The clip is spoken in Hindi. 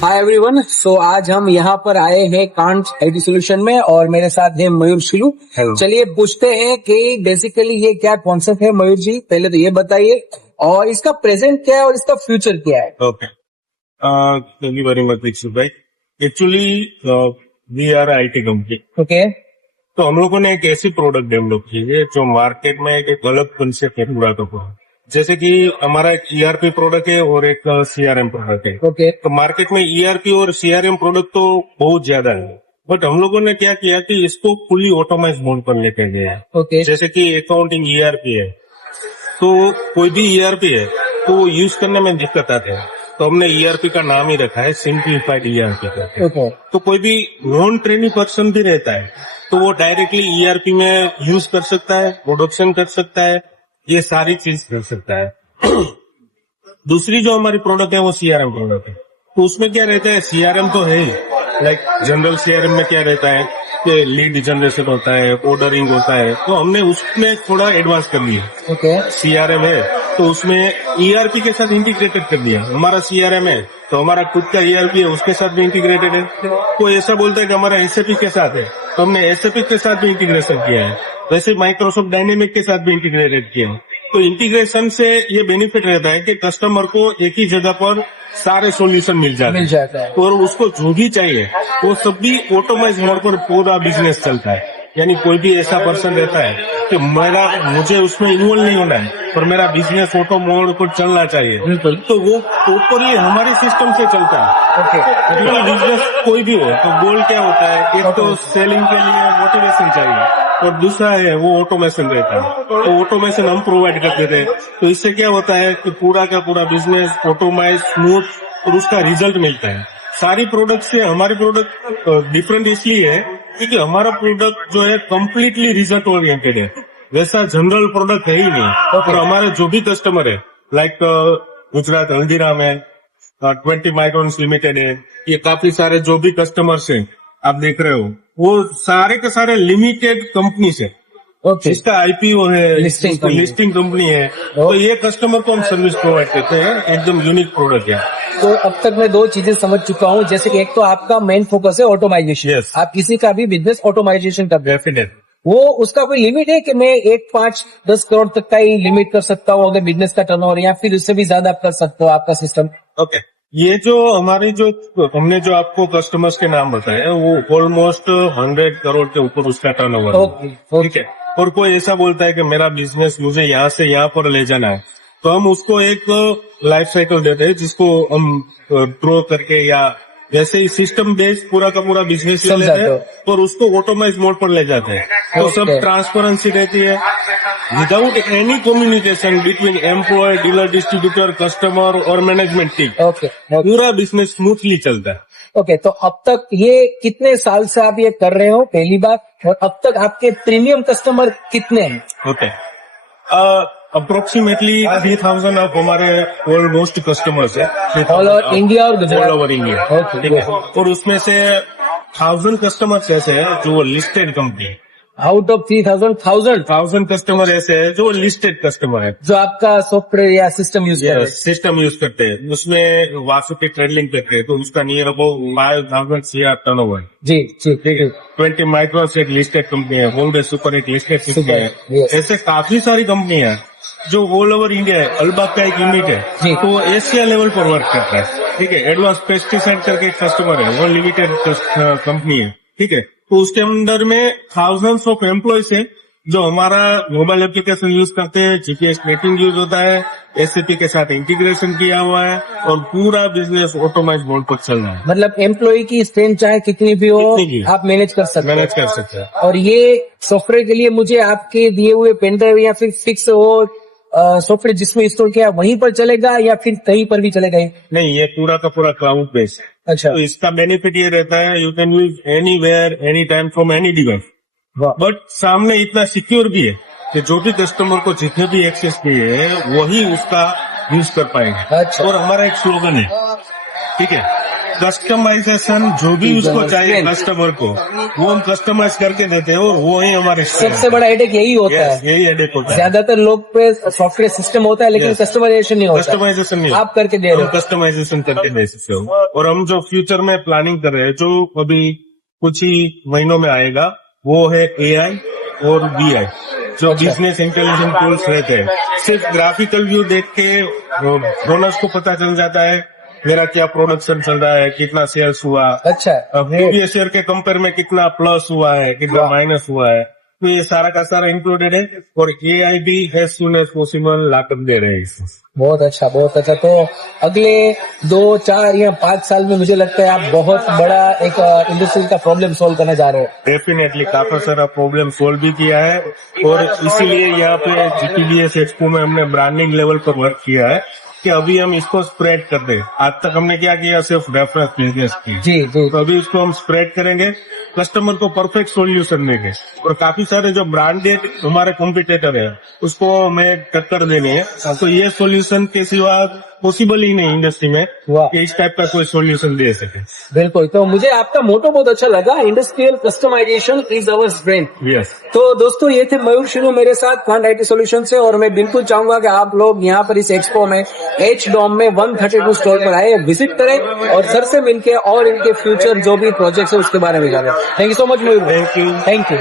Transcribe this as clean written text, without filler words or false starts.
Hi everyone. सो आज हम यहाँ पर आए हैं कांट आईटी सोल्यूशन में और मेरे साथ है मयूर शिलू। चलिए पूछते हैं कि बेसिकली ये क्या कॉन्सेप्ट है। मयूर जी पहले तो ये बताइए और इसका प्रेजेंट क्या है और इसका फ्यूचर क्या है। Okay, thank you very much Dixit भाई। Actually we are IT company. Okay, तो हम लोगों ने एक ऐसी प्रोडक्ट डेवलप की है जो मार्केट में एक अलग कंसेप्ट है पूरा का पूरा। जैसे कि हमारा एक ईआरपी प्रोडक्ट है और एक सीआरएम प्रोडक्ट है। ओके, तो मार्केट में ईआरपी और सीआरएम प्रोडक्ट तो बहुत ज्यादा है, बट हम लोगों ने क्या किया कि इसको फुली ऑटोमाइज मोड पर लेके गए हैं। ओके, जैसे कि अकाउंटिंग ईआरपी है, तो कोई भी ईआरपी है तो यूज करने में दिक्कत आती है, तो हमने ईआरपी का नाम ही रखा है सिंप्लीफाइड ईआरपी करके। ओके, तो कोई भी नॉन ट्रेनिंग पर्सन भी रहता है तो वो डायरेक्टली ईआरपी में यूज कर सकता है, प्रोडक्शन कर सकता है, ये सारी चीज कर सकता है। दूसरी जो हमारी प्रोडक्ट है वो सीआरएम प्रोडक्ट है। तो उसमें क्या रहता है, सीआरएम तो है ही, लाइक जनरल सीआरएम में क्या रहता है कि लीड जनरेशन होता है, ऑर्डरिंग होता है, तो हमने उसमें थोड़ा एडवांस कर लिया। ओके, सीआरएम है तो उसमें ईआरपी के साथ इंटीग्रेटेड कर दिया। हमारा सीआरएम है तो हमारा खुद का ईआरपी है उसके साथ भी इंटीग्रेटेड है। कोई ऐसा बोलता है कि हमारा एसएपी के साथ है तो हमने एसएपी के साथ भी इंटीग्रेशन किया है, वैसे माइक्रोसॉफ्ट डायनेमिक के साथ भी इंटीग्रेटेड किया है। तो इंटीग्रेशन से ये बेनिफिट रहता है कि कस्टमर को एक ही जगह पर सारे सॉल्यूशन मिल जाता है और उसको जो भी चाहिए वो सब भी ऑटोमाइज मोड पर पूरा बिजनेस चलता है। यानी कोई भी ऐसा पर्सन रहता है कि मुझे उसमें इन्वॉल्व नहीं होना है पर मेरा बिजनेस ऑटो मोड पर चलना चाहिए, तो वो प्रॉपरली हमारे सिस्टम से चलता है। ओके, बिजनेस कोई भी हो तो गोल क्या होता है, एक तो सेलिंग के लिए मोटिवेशन चाहिए और दूसरा है वो ऑटोमेशन रहता है। तो ऑटोमेशन हम प्रोवाइड कर देते हैं, तो इससे क्या होता है कि पूरा का पूरा बिजनेस ऑटोमाइज, स्मूथ और उसका रिजल्ट मिलता है। सारी प्रोडक्ट से हमारी प्रोडक्ट डिफरेंट इसलिए है क्योंकि हमारा प्रोडक्ट जो है कम्प्लीटली रिजल्ट ओरिएंटेड है, वैसा जनरल प्रोडक्ट है ही नहीं। और हमारे जो भी कस्टमर है लाइक गुजरात हल्दीराम है, 20 माइक्रोन्स लिमिटेड है, ये काफी सारे जो भी कस्टमर्स हैं आप देख रहे हो वो सारे के सारे लिमिटेड कंपनी से, जिसका आईपीओ है, लिस्टिंग कंपनी है, तो ये कस्टमर को हम सर्विस प्रोवाइड करते हैं। एकदम यूनिक प्रोडक्ट है। तो अब तक मैं दो चीजें समझ चुका हूँ, जैसे कि एक तो आपका मेन फोकस है ऑटोमाइजेशन। Yes. आप किसी का भी बिजनेस ऑटोमाइजेशन कर डेफिनेट। वो उसका कोई लिमिट है कि मैं 1-5-10 करोड़ तक का ही लिमिट कर सकता हूँ अगर बिजनेस का टर्नओवर, या फिर उससे भी ज्यादा आप कर सकते हो आपका सिस्टम? ओके, ये जो हमारी जो हमने जो आपको कस्टमर्स के नाम बताए वो ऑलमोस्ट 100 करोड़ के ऊपर उसका टर्नओवर है। ठीक है, और कोई ऐसा बोलता है कि मेरा बिजनेस मुझे यहाँ से यहाँ पर ले जाना है, तो हम उसको एक लाइफ साइकिल देते हैं जिसको हम ड्रॉ करके या वैसे ही सिस्टम बेस्ड पूरा का पूरा बिजनेस ले लेते हैं और उसको ऑटोमाइज मोड पर ले जाते हैं। तो सब ट्रांसपेरेंसी रहती है, without any communication between employ, dealer, distributor, customer और मैनेजमेंट टीम। पूरा बिजनेस स्मूथली चलता है। ओके, तो अब तक ये कितने साल से आप ये कर रहे हो पहली बार, और अब तक आपके प्रीमियम कस्टमर कितने हैं? ओके, अप्रोक्सीमेटली 3000 ऑफ हमारे ऑलमोस्ट कस्टमर्स है ऑल ओवर इंडिया और गुजरात? All over India. ठीक है, और उसमें से 1000 कस्टमर्स ऐसे हैं जो लिस्टेड कंपनी है। आउट ऑफ 1000 कस्टमर ऐसे हैं जो लिस्टेड कस्टमर है, जो आपका सॉफ्टवेयर या सिस्टम यूज करते हैं? सिस्टम यूज करते हैं, उसमें वासुकी ट्रेडिंग करते हैं, तो उसका नियर अबाउट 5000 CR टर्नओवर। जी जी, ठीक है। 20 माइक्रोस एक लिस्टेड कंपनी है, होल्डे सुपर एक लिस्टेड कंपनी है। ऐसे काफी सारी कंपनी है जो ऑल ओवर इंडिया है। अल्बाग का एक यूनिट है तो एशिया लेवल पर वर्क करता है। ठीक है, एडवांस पेस्टिसाइड करके एक कस्टमर है, वो लिमिटेड कंपनी है। ठीक है, तो उसके अंदर में थाउजेंड्स ऑफ एम्प्लॉयज है जो हमारा मोबाइल एप्लीकेशन यूज करते हैं, जीपीएस ट्रैकिंग यूज होता है, एसएपी के साथ इंटीग्रेशन किया हुआ है और पूरा बिजनेस ऑटोमाइज मोड पर चल रहा है। मतलब एम्प्लॉय की स्ट्रेंथ चाहे कितनी भी हो आप मैनेज कर सकते हैं। और ये सॉफ्टवेयर के लिए मुझे आपके दिए हुए पेनड्राइव या फिर फिक्स हो सॉफ्टवेयर जिसमें इंस्टॉल किया वहीं पर चलेगा या फिर कहीं पर भी चलेगा? नहीं, ये पूरा का पूरा क्लाउड बेस्ड है। अच्छा, तो इसका बेनिफिट ये रहता है you can use anywhere any time from any device, but सामने इतना सिक्योर भी है कि जो भी कस्टमर को जितने भी एक्सेस चाहिए वही उसका यूज कर पाएंगे। अच्छा। और हमारा एक स्लोगन है, ठीक है, कस्टमाइजेशन जो भी उसको चाहिए कस्टमर को, वो हम कस्टमाइज करके देते हैं और वो ही हमारे सबसे बड़ा हेडेक यही होता है, यही हेडेक होता है। ज्यादातर लोग पे सॉफ्टवेयर सिस्टम होता है लेकिन Yes. कस्टमाइजेशन नहीं होता। कस्टमाइजेशन नहीं आप करके दे रहे हो। कस्टमाइजेशन करके दे सकते हो। और हम जो फ्यूचर में प्लानिंग कर रहे हैं, जो अभी कुछ ही महीनों में आएगा, वो है AI और BI, जो बिजनेस इंटेलिजेंस टूल्स रहते हैं। सिर्फ ग्राफिकल व्यू देख के ओनर्स को पता चल जाता है मेरा क्या प्रोडक्शन चल रहा है, कितना सेल्स हुआ, अच्छा, प्रीवियस ईयर के कंपेयर में कितना प्लस हुआ है, कितना माइनस हुआ है, तो ये सारा का सारा इंक्लूडेड है। और AI भी एज सुन एज पॉसिबल लाकर दे रहे हैं इसमें। बहुत अच्छा, बहुत अच्छा। तो अगले 2, 4 या 5 साल में मुझे लगता है आप बहुत बड़ा एक इंडस्ट्री का प्रॉब्लम सॉल्व करने जा रहे हो। डेफिनेटली काफी सारा प्रॉब्लम सोल्व भी किया है, और इसीलिए यहाँ पे GTBS एक्सपो में हमने ब्रांडिंग लेवल पर वर्क किया है कि अभी हम इसको स्प्रेड कर दें। आज तक हमने क्या किया, सिर्फ रेफरेंस बिजनेस की। जी जी। तो अभी इसको हम स्प्रेड करेंगे, कस्टमर को परफेक्ट सॉल्यूशन देंगे। और काफी सारे जो ब्रांडेड हमारे कॉम्पिटिटर है उसको हमें टक्कर देनी है। तो ये सॉल्यूशन के सिवा पॉसिबल ही नहीं इंडस्ट्री में वाह। कि इस टाइप का कोई सॉल्यूशन दे सके। बिल्कुल। तो मुझे आपका मोटो बहुत अच्छा लगा, industrial customization is our strength. Yes. तो दोस्तों ये थे मयूर शिलू मेरे साथ क्वांट IT सॉल्यूशन से, और मैं बिल्कुल चाहूंगा कि आप लोग यहाँ पर इस एक्सपो में H-Dome में 132 स्टोर पर आए, विजिट करें और सर से मिलके और इनके फ्यूचर जो भी प्रोजेक्ट्स है उसके बारे में जानें। Thank you so much Mayur. Thank you. Thank you.